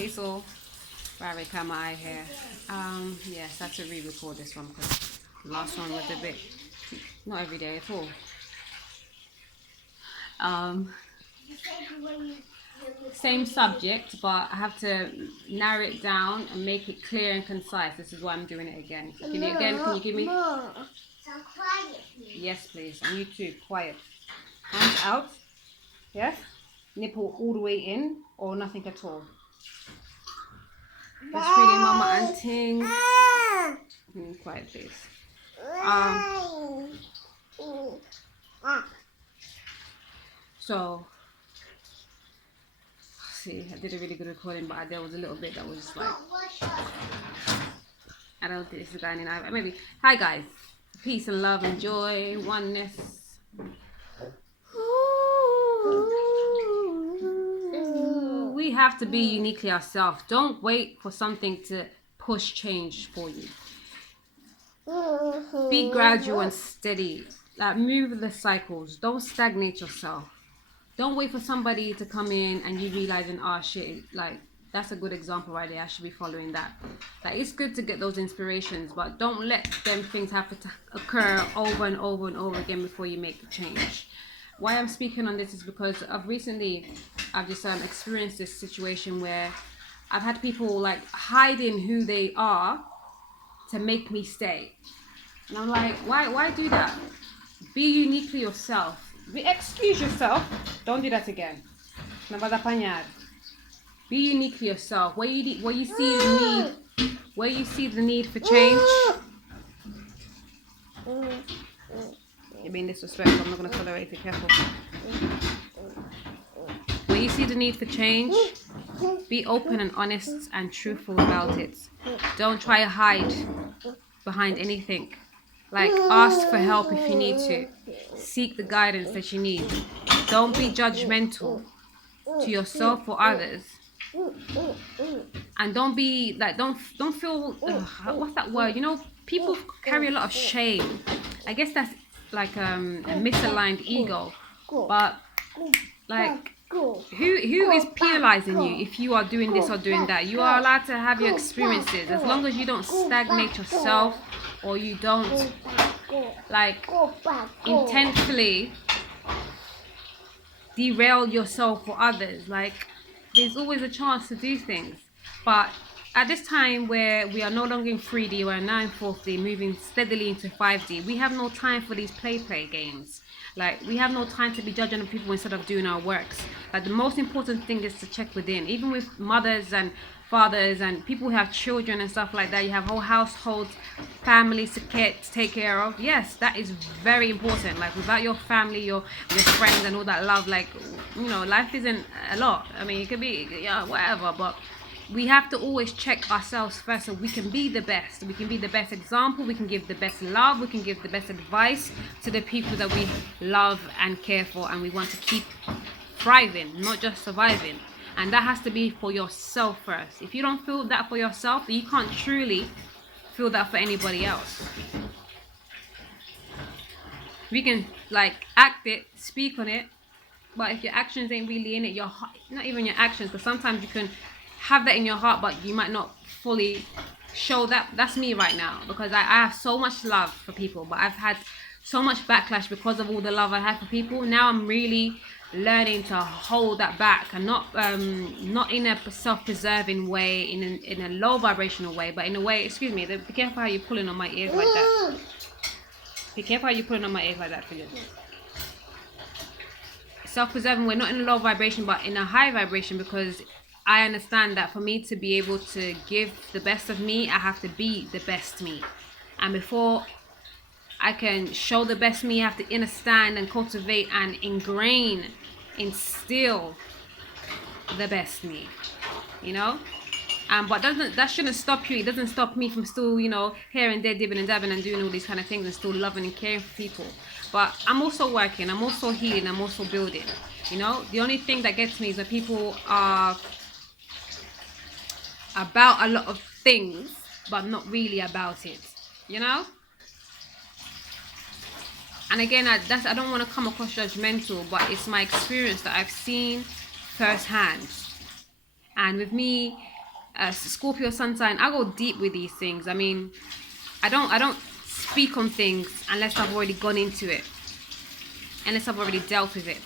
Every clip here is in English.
Okay, so Barry camera eye here. Yes, I have to re-record this one because the last one was a bit not every day at all. Same subject, but I have to narrow it down and make it clear and concise. This is why I'm doing it again. So can you give me? More. So quiet, please. Yes, please. And you too, quiet. Hands out. Yes. Nipple all the way in or nothing at all. Breastfeeding mama and ting. Quiet, please. So, see, I did a really good recording, but there was a little bit that was just like, I don't think this is going in. Maybe. Hi guys, peace and love and joy, oneness. We have to be uniquely ourselves. Don't wait for something to push change for you. Be gradual and steady. Like, move the cycles. Don't stagnate yourself. Don't wait for somebody to come in and you realizing, oh shit, like that's a good example right there. I should be following that. Like, it's good to get those inspirations, but don't let them things have to occur over and over and over again before you make the change. Why I'm speaking on this is because I've just experienced this situation where I've had people like hiding who they are to make me stay. And I'm like, why do that? Be uniquely yourself. Excuse yourself. Don't do that again. Be uniquely yourself. Where you see the need for change. You're being disrespectful. I'm not going to tolerate it. Careful. Where you see the need for change, be open and honest and truthful about it. Don't try to hide behind anything. Like, ask for help if you need to. Seek the guidance that you need. Don't be judgmental to yourself or others. And don't be like, don't feel, what's that word? You know, people carry a lot of shame. I guess that's like a misaligned ego. But like, who is penalizing you if you are doing this or doing that? You are allowed to have your experiences as long as you don't stagnate yourself or you don't like intensely derail yourself for others. Like, there's always a chance to do things, but at this time where we are no longer in 3D, we're now in 4D, moving steadily into 5D, we have no time for these play games. Like, we have no time to be judging people instead of doing our works. Like, the most important thing is to check within. Even with mothers and fathers and people who have children and stuff like that, you have whole households, families to take care of. Yes, that is very important. Like, without your family, your friends and all that love, like, you know, life isn't a lot. I mean, it could be, yeah, whatever, but we have to always check ourselves first so we can be the best. We can be the best example. We can give the best love. We can give the best advice to the people that we love and care for and we want to keep thriving, not just surviving. And that has to be for yourself first. If you don't feel that for yourself, you can't truly feel that for anybody else. We can like act it, speak on it, but if your actions ain't really in it, your heart, not even your actions, because sometimes you can have that in your heart, but you might not fully show that. That's me right now, because I have so much love for people, but I've had so much backlash because of all the love I have for people. Now I'm really learning to hold that back, and not in a self-preserving way, in a low vibrational way, but in a way, excuse me, be careful how you're pulling on my ears like that. Be careful how you're pulling on my ears like that, for you. Self-preserving way, not in a low vibration, but in a high vibration, because I understand that for me to be able to give the best of me, I have to be the best me. And before I can show the best me, I have to understand and cultivate and instill the best me, you know? But that shouldn't stop you. It doesn't stop me from still, you know, here and there, dibbing and dabbing and doing all these kind of things and still loving and caring for people. But I'm also working, I'm also healing, I'm also building, you know? The only thing that gets me is that people are about a lot of things, but not really about it, you know? And again, I don't want to come across judgmental, but it's my experience that I've seen firsthand. And with me Scorpio sun sign, I go deep with these things. I mean, I don't speak on things unless I've already gone into it, unless I've already dealt with it.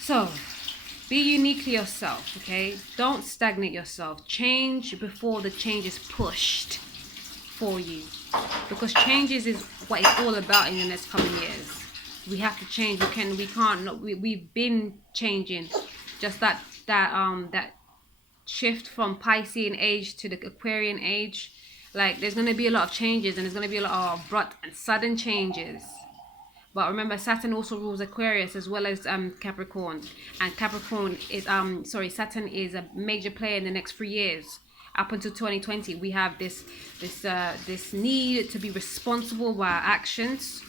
So, be uniquely yourself, okay? Don't stagnate yourself. Change before the change is pushed for you, because changes is what it's all about in the next coming years. We have to change. We've been changing. Just that shift from Piscean age to the Aquarian age. Like, there's going to be a lot of changes, and there's going to be a lot of abrupt and sudden changes. But remember, Saturn also rules Aquarius as well as Capricorn, and Capricorn is Saturn is a major player in the next 3 years. Up until 2020, we have this need to be responsible by our actions.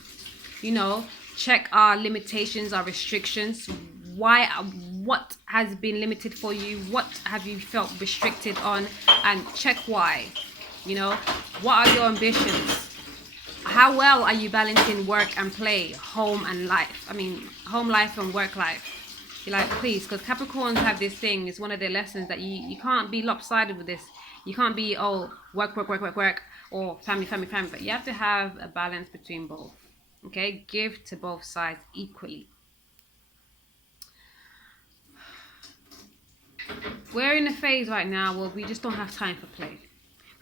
You know, check our limitations, our restrictions. What has been limited for you? What have you felt restricted on? And check why. You know, what are your ambitions? How well are you balancing work and play, home and life? I mean, home life and work life. You're like, please, because Capricorns have this thing. It's one of their lessons that you can't be lopsided with this. You can't be, work, or family. But you have to have a balance between both. Okay? Give to both sides equally. We're in a phase right now where we just don't have time for play.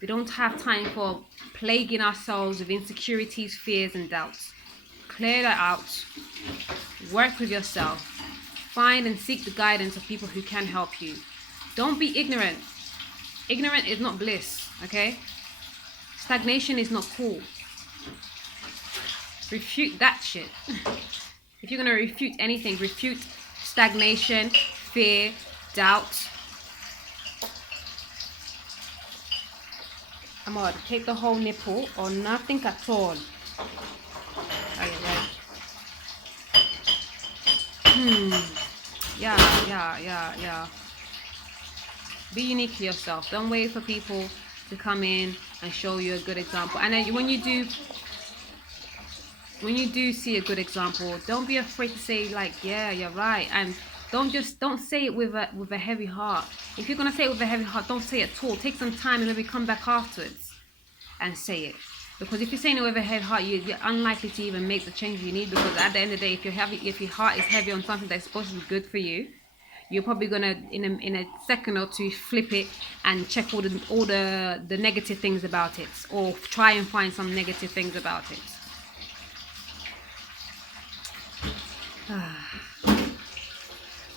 We don't have time for plaguing ourselves with insecurities, fears, and doubts. Clear that out. Work with yourself. Find and seek the guidance of people who can help you. Don't be ignorant. Ignorant is not bliss, okay? Stagnation is not cool. Refute that shit. If you're going to refute anything, refute stagnation, fear, doubt. I'm going to take the whole nipple or nothing at all. Yeah. Be unique to yourself. Don't wait for people to come in and show you a good example. And then when you do see a good example, don't be afraid to say, like, yeah, you're right. And don't say it with a heavy heart. If you're gonna say it with a heavy heart, don't say it at all. Take some time and maybe come back afterwards and say it. Because if you're saying it with a heavy heart, you're unlikely to even make the change you need. Because at the end of the day, if your heart is heavy on something that's supposed to be good for you, you're probably gonna in a second or two flip it and check all the negative things about it, or try and find some negative things about it.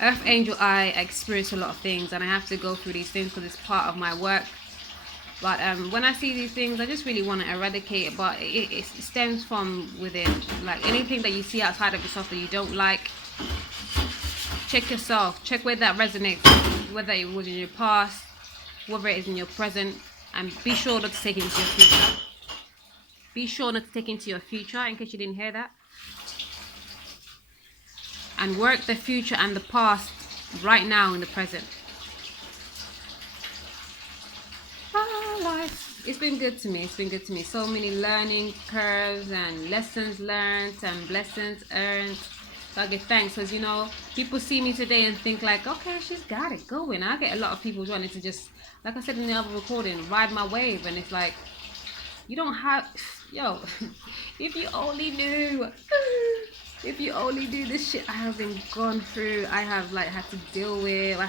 Earth Angel, I experience a lot of things, and I have to go through these things because it's part of my work. But when I see these things, I just really want to eradicate it. But it stems from within. Like, anything that you see outside of yourself that you don't like, check yourself. Check where that resonates, whether it was in your past, whether it is in your present, and be sure not to take it into your future. Be sure not to take it into your future, in case you didn't hear that. And work the future and the past right now in the present. Life. It's been good to me. So many learning curves and lessons learned and blessings earned. So I give thanks, because, you know, people see me today and think like, okay, she's got it going. I get a lot of people wanting to just, like I said in the other recording, ride my wave. And it's like, you don't have, if you only knew. If you only knew this shit I have been gone through, I have had to deal with,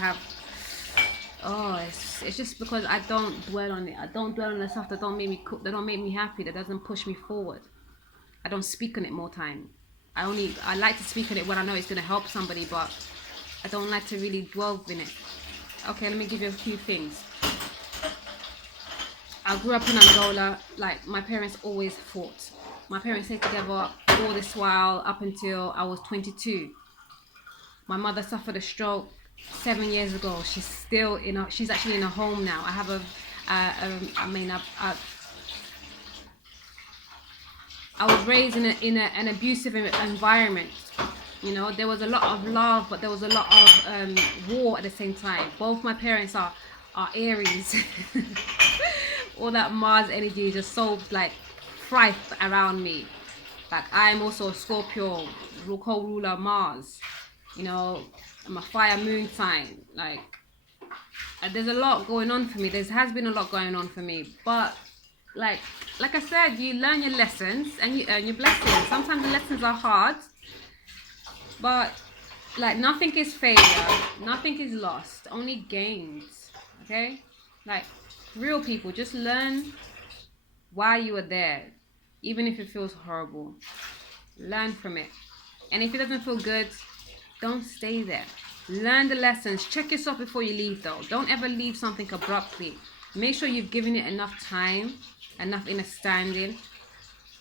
it's just because I don't dwell on it. I don't dwell on the stuff that don't make me happy, that doesn't push me forward. I don't speak on it more time. I like to speak on it when I know it's gonna help somebody, but I don't like to really dwell in it. Okay, let me give you a few things. I grew up in Angola. Like, my parents always fought. My parents stayed together all this while up until I was 22. My mother suffered a stroke 7 years ago. She's actually in a home now. I have I was raised in an abusive environment. You know, there was a lot of love, but there was a lot of war at the same time. Both my parents are Aries. All that Mars energy is just so strife around me. Like, I'm also a Scorpio, co-ruler Mars. You know, I'm a fire moon sign. Like, there's a lot going on for me. There has been a lot going on for me, but like I said, you learn your lessons and you earn your blessings. Sometimes the lessons are hard, but like nothing is failure, nothing is lost, only gains. Okay, like real people, just learn why you are there, even if it feels horrible. Learn from it, and if it doesn't feel good, don't stay there. Learn the lessons. Check yourself before you leave, though. Don't ever leave something abruptly. Make sure you've given it enough time, enough understanding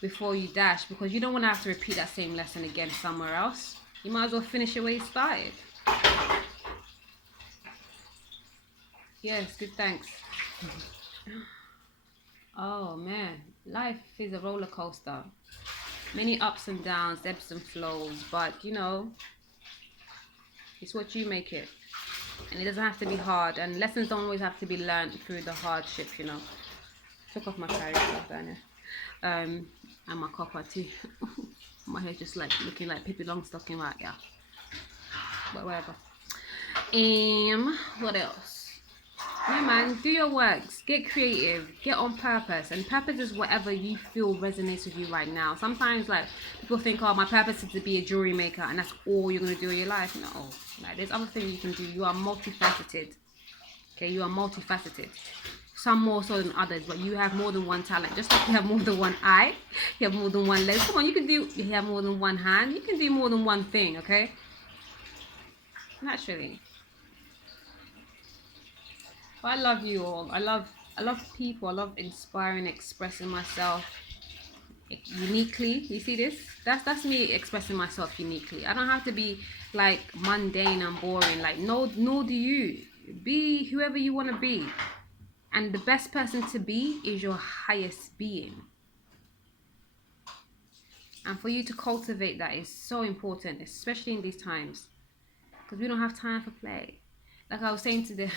before you dash, because you don't want to have to repeat that same lesson again somewhere else. You might as well finish it where you started. Yes, good, thanks. Oh man, life is a roller coaster. Many ups and downs, ebbs and flows, but you know, it's what you make it. And it doesn't have to be hard, and lessons don't always have to be learned through the hardship, you know. Took off my carrier burner. And my copper too. My hair just like looking like Pippi Longstocking right, yeah. But whatever. What else? Yeah man, do your works, get creative, get on purpose, and purpose is whatever you feel resonates with you right now. Sometimes like people think, oh, my purpose is to be a jewelry maker and that's all you're gonna do in your life. No, like there's other things you can do. You are multifaceted. Okay, you are multifaceted. Some more so than others, but you have more than one talent. Just like you have more than one eye, you have more than one leg. Come on, you have more than one hand, you can do more than one thing, okay? Naturally. But I love you all. I love people. I love inspiring, expressing myself uniquely. You see this? That's me expressing myself uniquely. I don't have to be like mundane and boring. Like nor do you. Be whoever you want to be. And the best person to be is your highest being. And for you to cultivate that is so important, especially in these times. Because we don't have time for play. Like I was saying to the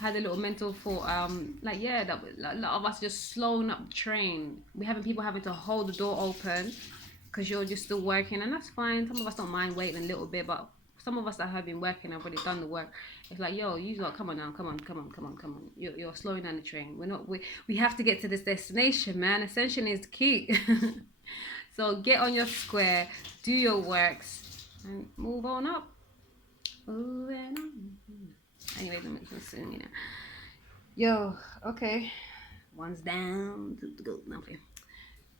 had a little mental thought, like yeah, that a lot of us just slowing up the train. People having to hold the door open because you're just still working, and that's fine. Some of us don't mind waiting a little bit, but some of us that have been working have already done the work. It's like, yo, you lot, come on now, come on. You're slowing down the train. We have to get to this destination, man. Ascension is key. So get on your square, do your works, and move on up. Moving on. Anyway, let me sing, you know. Yo, okay. One's down, two to go. Nothing.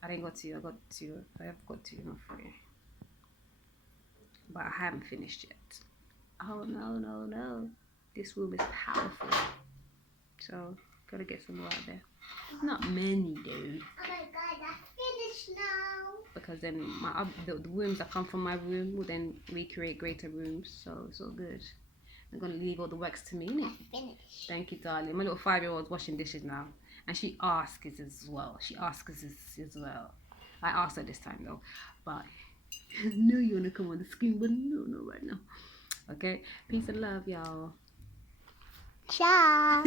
I didn't got two. I have got two, not three. But I haven't finished yet. Oh no. This room is powerful. So gotta get some more out there. Not many though. Oh my god, that's finished now. Because then the rooms that come from my room will then recreate greater rooms. So it's all good. I'm gonna leave all the works to me, innit? Finished. Thank you, darling. My little 5-year-old's washing dishes now, and she asks as well. I asked her this time though, but no, you wanna come on the screen, but no, right now. Okay, peace and love, y'all. Ciao.